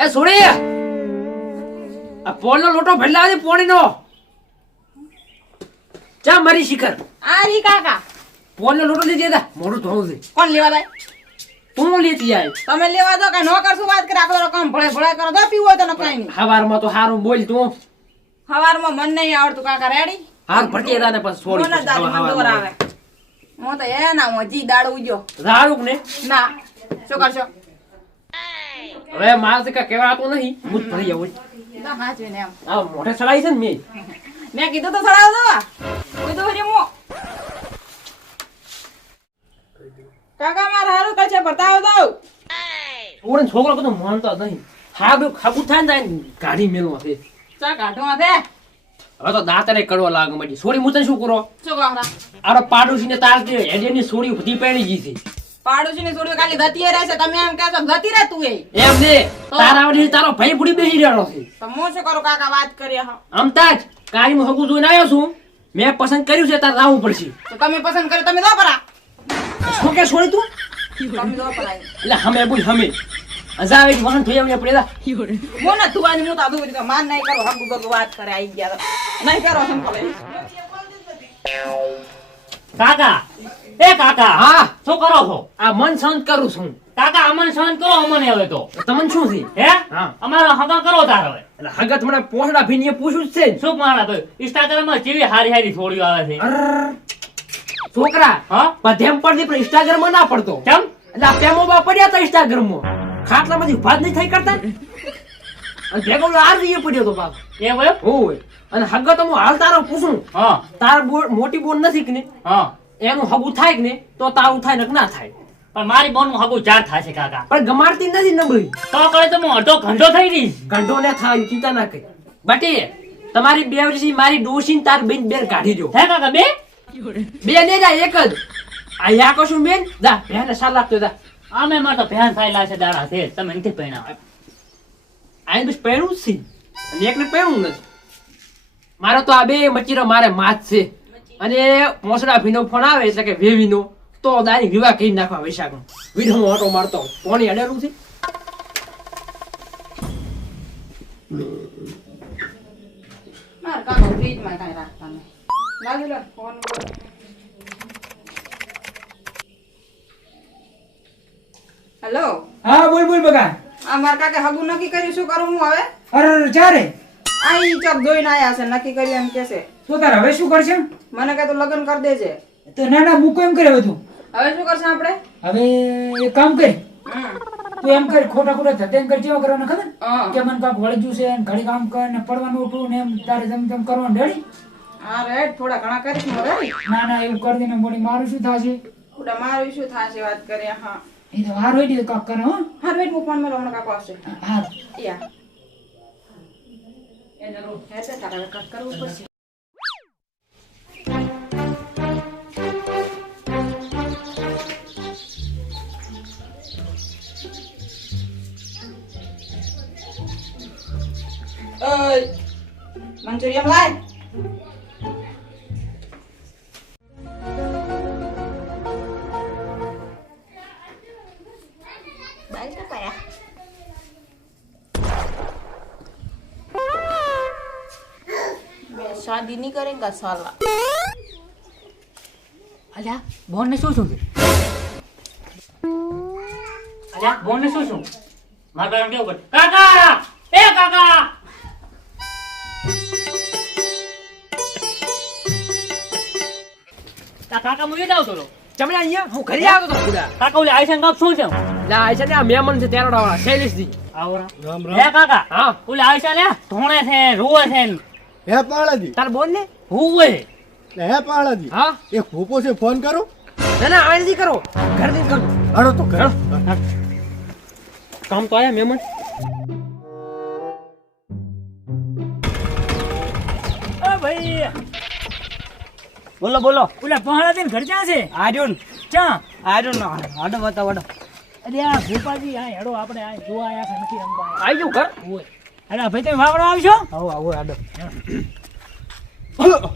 એ છોડી આ પોળનો લોટો ભરલા દે પોણીનો ચા મારી શિખર આ રી કાકા પોળનો લોટો લઈ દેતા મોઢું ધોવું છે કોણ લેવા જાય તું લેતી આય તમે લેવા દો કે નો કરશું વાત કરે આખો કામ ભળે ભળે કરો તો પીવું હોય તો કઈ નહીં હવારમાં તો હારું બોલ તું હવારમાં મન નહીં આવડતું કાકા રેડી હાર ભટકી દાને પછી છોડી મને દાદી મન દોર આવે મો તો એ ના મોજી દાડ ઉજો રાડુક ને ના શું કરશો હવે માર કે કહેવાતું નહીં મુજ ભરી જાવ તો હાચવીને એમ આ મોઢે ચડાઈ છે ને મેં કીધું તો સડાવ દો કીધું હરી મો કાકા મારા હારું કરશે બતાવ દઉં ઓરન છોકરો કદો માનતો નહીં હાબુ ખાબુ થાય ને ગાડી મેલવા છે ચા કાઢો આથે હવે તો દાંતરે કડવા લાગે મડી સોડી મુતન શું કરો શું કહો આરો પાડોશીને તાર દે હેડેની સોડી ઉધી પેણી ગઈ છે પાડોશીની છોડીઓ ખાલી ગતિએ રહેશે તમે એમ કહેશો ગતિ રે તું એમ ને તારા વડી તારો ભાઈ બુડી બેહી રહ્યો છે તો હું શું કરું કાકા વાત કરીએ હા અમતા જ કારીમાં હગું જોઈને આવ્યો છું મેં પસંદ કર્યું છે તાર રાવું પડશે તો તમે પસંદ કર્યું તમે દો પરા શું કે છોડી તું તમે દો પરા એટલે હમે બોલ હમે અજાવે વાહન થઈ આવને પડેલા મો ના તુવાની મો તો આદુ તો માન નહીં કરો હગુ બગુ વાત કરે આવી ગયા નહીં કરો સંપલે કાકા એ કાકા હા શું કરો છો આ મન શાંત કરું છું કાકા અમન સહન કરો અમને હવે તો તમને શું છે હે હા અમારા હગા કરો તાર હવે એટલે હગત મને પોસડા ભીને પૂછ્યું જ છે ને. શું મારા તો ઇન્સ્ટાગ્રામ માં કેવી હારી હારી છોડીઓ આવે છે અરર, છોકરા હા બધેમ પડતી પણ ઇન્સ્ટાગ્રામ માં ના પડતો કેમ એટલે આ પેમો બા પડ્યા હતા ઇન્સ્ટાગ્રામ માં ખાટલામાંથી ઉભા જ નહીં થઈ કરતા ને. અને ભેગો આર જઈએ પડ્યો તો બાપ એ ભાઈ હોય અને હગત હું હાલ તારો પૂછું હા તાર મોટી બોન નથી કે ને હા એનું હગું થાય કે ને તો તારું થાય ને કે ના થાય પણ મારી બોન નું હગું ચાર થશે કાકા પણ ગમાડતી નથી નબળી તો કરે તો હું અડધો ઘંટો થઈ રહીશ ગંઢો ને થાય ચિંતા ના કરી બટી તમારી બે વર્ષી મારી ડોશીને તાર બેન બેન કાઢી દો હે કાકા બે બે ને જા એક જ આ યા કશું બેન જા બેને સાલ લાગતો જા અમે માં તો ભેન થયેલા છે દાડા છે તમે નથી પહેણા આઈ બસ પહેરું જ છે અને એકને પહેરું નથી મારે તો આ બે મચીરો મારે માથ છે અને મોસડા ભીનો ફોન આવે એટલે કે વેવીનો તો દાની વિવાહ કરી નાખવા વૈશાખનો વિધો ઓટો મારતો કોની અડેલું છે માર કાકા ફ્રીજ માં કાઈ રાખતા નહીં લાવી લો ફોન બોલ હેલો હા બોલ બોલ બગા આ માર કાકે હગું નક્કી કર્યું શું કરું હું હવે અરે ચારે આ ઈ ચોક જોઈને આયા છે નક્કી કર્યું એમ કે છે તો તાર હવે શું કરશે મને કહે તો લગ્ન કરી દેજે તો ના ના મૂકો એમ કરે બધું હવે શું કરશે આપણે હવે એક કામ કર હમ તું એમ કર ખોટા ખોટા થતા એમ કર જેવા કરવાના ખબર હા. કે મને કાંક વળજ્યું છે ને ઘડી કામ કર ને પડવાનું ઉઠવું ને એમ તારે જેમ તેમ કરવાનું રેડી હા રેડ થોડા ઘણા કરીશ હું રેડી ના ના એવું કરી દે ને મોડી મારું શું થશે થોડા મારું શું થશે વાત કરીએ હા એ તો વાર હોય ને કાક કરે હો હા રેડ હું ફોન માં હમણાં કાકો આવશે હા યા એને રો હેતે તારે કટ કરવું પડશે ઓય મંચુરિયન લાય બાઈ તો પાયા मैं शादी नहीं करेगा साला અલ્યા બોન ને શું શું છે અલ્યા બોન ને શું શું મારા કેવું કર કાકા એ કાકા કાકા મુજે જાવ તો ચમડા અહીંયા હું ઘરે આવતો તો ખુદા કાકા ઓલે આઈસન કપ શું છે લા આ છે ને આ મહેમાન છે તેરડા વાળા શૈલેષજી આવરા હે કાકા હા ઓલે આઈસન ને ધોણે છે રોવે છે હે પાળાજી તાર બોલ ને હુવે હે પાળાજી હા એક ભૂપો છે ફોન કરો ના ના આવે નથી કરો ઘર થી કરું હાલો તો કરો કામ તો આયા મહેમાન ઓ ભાઈ બોલો બોલો ઓલા પહાડા દે ઘર ક્યાં છે આર્યોન ક્યાં આર્યોન આડો બતાવ આડો અરે આ ભોપાજી આ હેડો આપણે આ જોવા આયા છે નથી રમવા આવી ગયું ઘર ઓય અરે ભાઈ તમે વાવડો આવશો આવો આવો આડો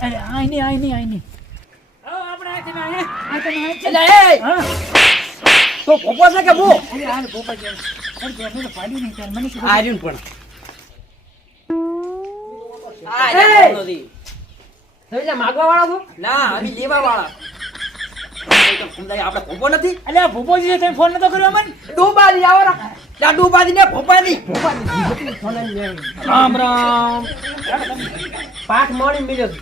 અરે આઈ ની આવો આપણે આ તમે એટલે એ હા તો પોપો છે કે બો અરે આ ભોપાજી પણ તો અમે તો પાડ્યું નહીં ત્યારે મને શું ખબર? આર્યન પણ આ એ! રે નથી. તમે ત્યાં માગવા વાળા છો? ના અમે લેવા વાળા આપણે ભોપો નથી અલ્યા ભૂપોજી છે, તમે ફોન નતો કર્યો અમને? ડોબાજી આવો રા ના ડોબાજી ને ભોપાજી રામ રામ પાઠ મળી મિલ્યો છે.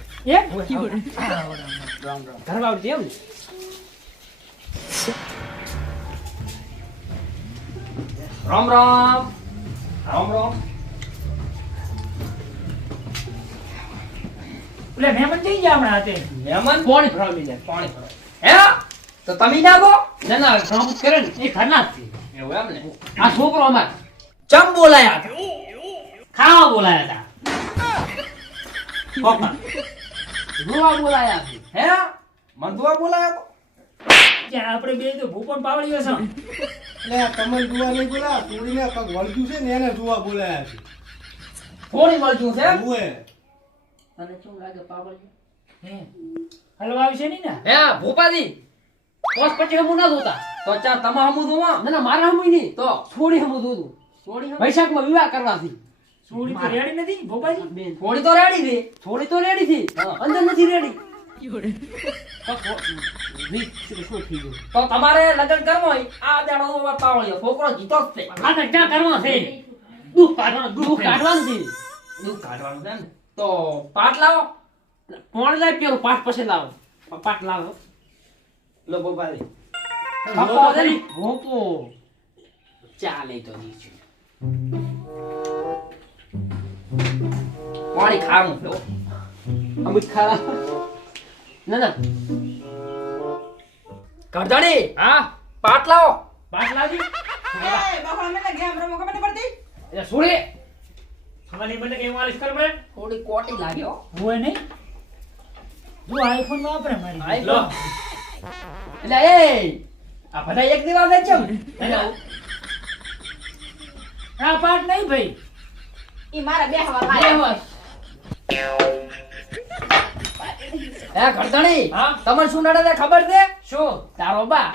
ઘરમાં આવતી એમ ને? રામ રામ રામ રામ એટલે મહેમાન જઈ ગયા હમણાં હાથે. મહેમાન પાણી ભરાવા મિલે પાણી ભરાવા. હે તો તમે ના ગો ના ના કામ કરે ને એ ઘરના જ છે. એવું એમ ને આ છોકરો અમાર ચમ બોલાયા ખાવા બોલાયા હતા પપ્પા. જોવા બોલાયા છે. હે મંદુઆ બોલાયા ત્યાં આપણે બે તો ભૂપોન પાવડીઓ છો. એટલે તમને જોવા નહીં બોલા ચોરીને પગ વળગ્યું છે ને એને જોવા બોલાયા છે થોડી મળતું છે એમ? ઉએ. અને શું લાગે પાવળ હે હલવા આવશે નહીં ને? હે ભોપાજી પોસ પછી હમું ના જોતા તો ચા તમા હમુ જોવા ના ના મારા હમું નહીં તો થોડી હમું જોતું થોડી વૈશાખમાં વિવાહ કરવાથી સોડી તો રેડી નથી ભોપાજી? બેન થોડી તો રેડી છે થોડી તો રેડી થી અંદર નથી રેડી શું થઈ ગયું તો તમારે લગ્ન કરવો હોય આ દાડો પાવળિયો છોકરો જીતો જ છે આ તો ક્યાં કરવા છે? દુઃખ કાઢવાનું દુઃખ દુઃખ કાઢવાનું છે દૂધ કાઢવાનું છે ને તો પાટ લાવો પોણ લાવ પેલો પાઠ પછી લાવો પાઠ લાવો લો બોપાજી બાપો જરી ભોપો ચાલે તો દી છે પાણી ખાવાનું છે હો. અમુક ખાવા ના ના કરધણી હા પાટ લાવો પાઠ લાવી એ સુરી તમારી મને કઈ માલિશ કર પડે? થોડી કોટી લાગ્યો હોય નહીં? જો આઈફોન વાપરે મારી. આઈ લો. એટલે એ આ બધા એક દીવા દે છે આ પાઠ નહીં ભાઈ. એ કરધણી હા? તમને શું નડે છે ખબર છે શું તારો બા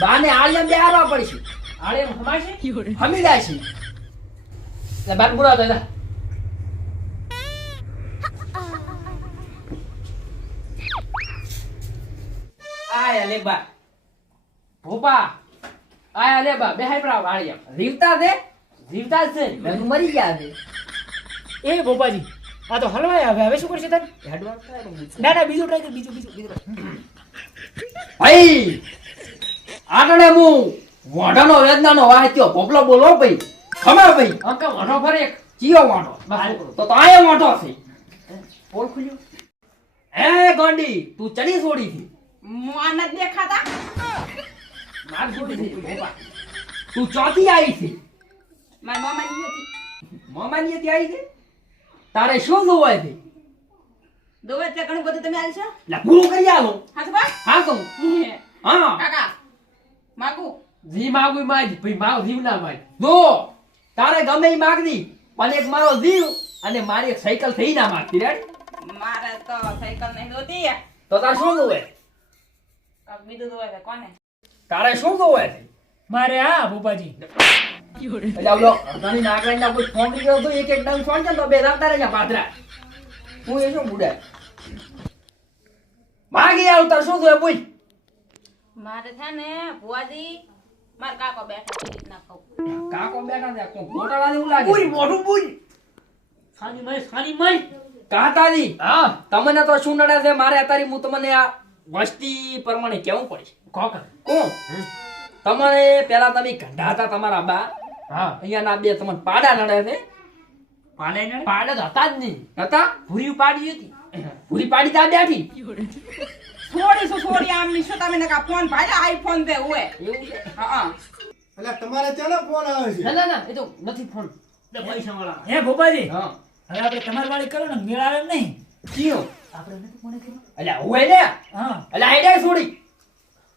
બાને આળિયા બે હારવા પડશે આળે હમાશે હમી જાય છે લે બાર બુરા દાદા આય લે બા ભોપા આયા લે બા બેહાઈ પરા વાળિયા રીવતા છે જીવતા જ છે મેં તું મરી ગયા છે એ ભોપાજી આ તો હલવાય હવે શું કરશે તને? હેડવા થાય ને. ના ના બીજું ટ્રાય કર, બીજું બીજું બીજું ભાઈ આટણે હું વાંઢાનો વેદનાનો વાહત્યો ભોપલો બોલો ભાઈ ખબર ભાઈ અંકા વાઢો ફરે એક ચિયો વાંઢો બસ છોકરો. તો આયો વાંઢો છે પોલ ખુલ્યો હે ગોંડી તું ચડી છોડી થી માર છોડી દે ભોપા તું ચોથી આવી છે મામાની હતી આવી છે તારે શું જોવાય છે લા પૂરું કરી આલો હા તો હા જી માગું માજ ભાઈ માવ જીવ ના માજ જો તારે ગમે ઈ માગદી પણ એક મારો જીવ અને મારી એક સાયકલ થઈ ના માગતી રેડી મારે તો સાયકલ નહીં જોતી તો તારે શું જોવાય બીજું જોવે છે કોને તારે શું જોવાય છે મારે હા ભોપાજી. એટલે આવલો અડધાની નાગરાજના કોઈ ફોન કર્યો તો એક એક ડંગ ફોન છે તો બે રાખતા રહેજા પાદરા હું એ શું બુડાય માગી આવ તાર શું જોય બોલ મારે છે ને ભુવાજી માર કાકો બેઠા છે રીતના કહું કાકો બેઠા છે કોણ ગોટાળા જેવું લાગે પૂરી મોઢું પૂરી સાની મય કાતાજી હા તમને તો શું નડે છે મારે અત્યારે હું તમને આ વસ્તી પ્રમાણે કેવું પડશે કોકા કોણ તમારે પેલા તમે ગંઢા હતા તમારા બા હા અહીંયાના બે તમને પાડા નડે છે પાલે ને પાડે તો હતા જ નહીં હતા ભૂરી પાડી હતી પૂરી પાડી તા બેઠી છોડી આમની શું તમે ને કા ફોન ભાઈ આઈફોન દે હુએ એવું છે હા એટલે તમારે ચાલો ફોન આવે છે ના ના ના એ તો નથી ફોન પૈસા વાળા હે ભોપાજી હા હવે આપણે તમારી વાળી કરો ને મેળ આવે એમ નહીં. કયો આપણે નથી કોને કર્યું? અલ્યા હોય ને હા અલ્યા આઈડિયા છોડી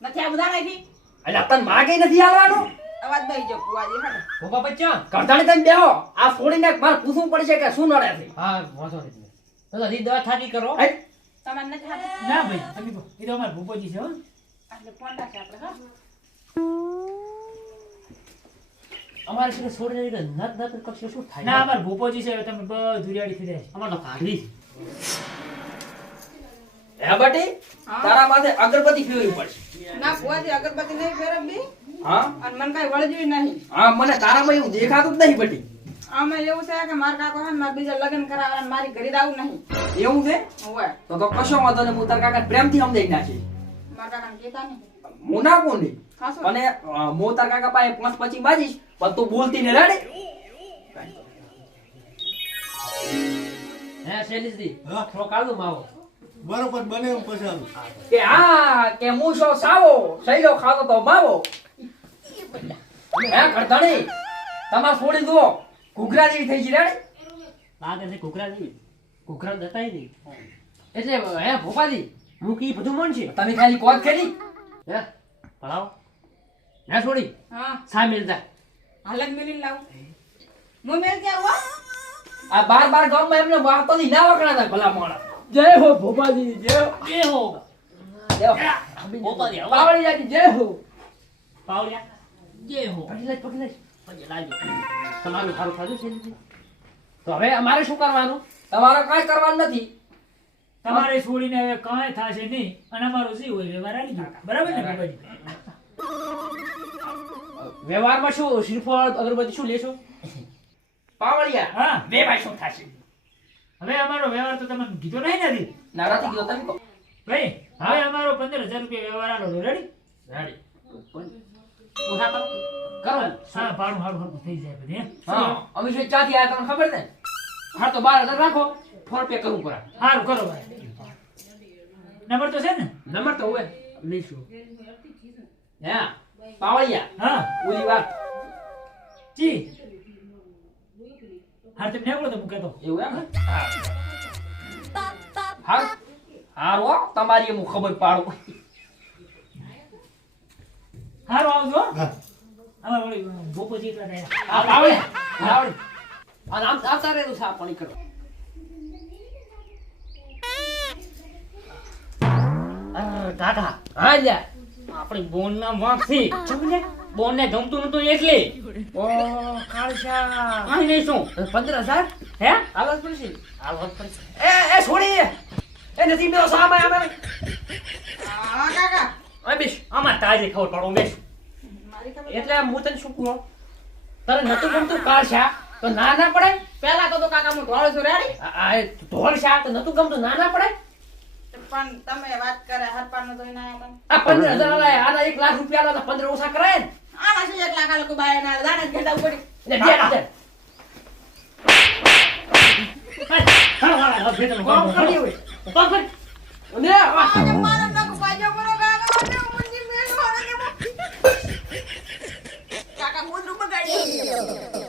નથી આ બધા નાખી અલ્યા તને માગે નથી આલવાનું અવાજ બેહી જો ભુવાજી હાડો ભોપા બચ્ચા કરતાણી તમે બેહો આ છોડીને મારે પૂછવું પડશે કે શું નડે છે હા વાંધો નહીં તો હજી દવા થાકી કરો હે? તમને નથી હાથે ના ભાઈ તમે કહો. એ તો અમારા ભોપાજી છે હો. એટલે ફોન રાખે આપણે હા અમારે છે કે છોડીને નત નત કરશે શું થાય ના અમાર ભૂપોજી છે તમે બધું રેડી થઈ જાય અમારે તો કાઢવી હે બટી હા. તારા માથે અગરબત્તી ફેરવી પડશે ના ભુવાજી અગરબત્તી નહીં ફેરવવી હા અને મને કઈ વળજ્યું નહીં હા મને તારામાં એવું દેખાતું જ નહીં બટી આમાં એવું છે કે મારા કાકો છે ને મારા બીજા લગ્ન કરાવવા અને મારી ઘરે આવું નહીં એવું છે હોય તો કશો વાંધો નહીં હું તારા કાકા પ્રેમથી સમજાઈ નાખી મારા કાકાને કહેતા નહીં હું ના કોણ નહીં ખાસું અને હું તારા કાકા પાસે 5-25 બાજીશ પણ તું બોલતી ને રેડી હે શૈલેષજી હા. થોડો કાઢો માવો બરોબર બને એમ પછી આલું. કે હા કે હું છો સાવો સૈલો ખાતો તો માવો હે કરતાણી તમાર છોડી દો ઘૂઘરા જેવી થઈ ગઈ રેડી લાગે છે ઘૂઘરા નહીં ઘૂઘરા દતાય નહીં એટલે હે ભોપાજી હું કી બધું મન છે તમે ખાલી કોત ખેલી હે ભણાવો હે છોડી હા સા મિલતા હાલત મેલીને લાવું હું મેલ ક્યાં હુઆ આ બાર ગામમાં એમને વાતો ની ના વખણાતા ભલા મોણા જય હો ભોપાજી જય હો દેવ ભોપાજી પાવડી જાતી જય હો પાવડિયા જય હો પકડી લે પછી લાજો તમારું સારું ખાધું છે તો હવે અમારે શું કરવાનું તમારે કાંઈ કરવાનું નથી તમારે છોડીને હવે કાંઈ થશે નહીં અને અમારો જે હોય વ્યવહાર આવી ગયો બરાબર ને ભૂપોજી વ્યવહારમાં શું શ્રીફળ અગરબત્તી શું લેશો પાવડિયા હા બે ભાઈ શું થશે હવે અમારો વ્યવહાર તો તમને કીધો નહીં નથી ના નથી ગયો તમે કહો ભાઈ હવે અમારો 15,000 રૂપિયા વ્યવહાર આલો રેડી રેડી ઉઠા કરો કરો હા ભાડું હાડું હરખું થઈ જાય બધી હે? હા અમે શું ચાથી આયા તમને ખબર ને હા તો 12,000 રાખો ફોન પે કરવું પડે હારું કરો ભાઈ નંબર તો છે ને નંબર તો હોય લઈશું હે પાવડિયા હા ઓલી વાત જી હા તમે નીકળો તો હું કહેતો એવું એમ હા હારો તમારી હું ખબર પાડું હારું આવજો હો. હા. અમારે વળી ભૂપોજી એટલા થયા આ પાવડિયા અને આમ આવતા રહેતું સા પાણી કરો કાકા હા લ્યા આપણી બોન ના વાંકથી બોન ને ગમતું નતું એટલે ઓ કાળશા અહીં નહીં શું 15,000 હે આવાજ પડશે હાલ વાત પડશે એ છોડી એ નથી મેરો સામે અમે હા કાકા આ બેસ આમાં તાજી ખબર પડો બેસ મારી ખબર એટલે હું તને શું કહું તારે નતું ગમતું કાળશા તો ના ના પડે પહેલા તો કાકા હું ઢોળ છું રેડી આ ઢોળ શાક તો નતું ગમતું ના ના પડે પણ તમે વાત કરે હરપાનો તો ના આયા આ 15,000 આલા આના 1 લાખ રૂપિયા આલા 15 ઓછા કરાય ને આના શું એક લાખ લોકો બાય ના દાડા જ ઘેટા પડી એટલે બે હાથે હાલો હાલો હવે તમે કોમ કરી હોય અને આ આજે મારા નાક બાજો પર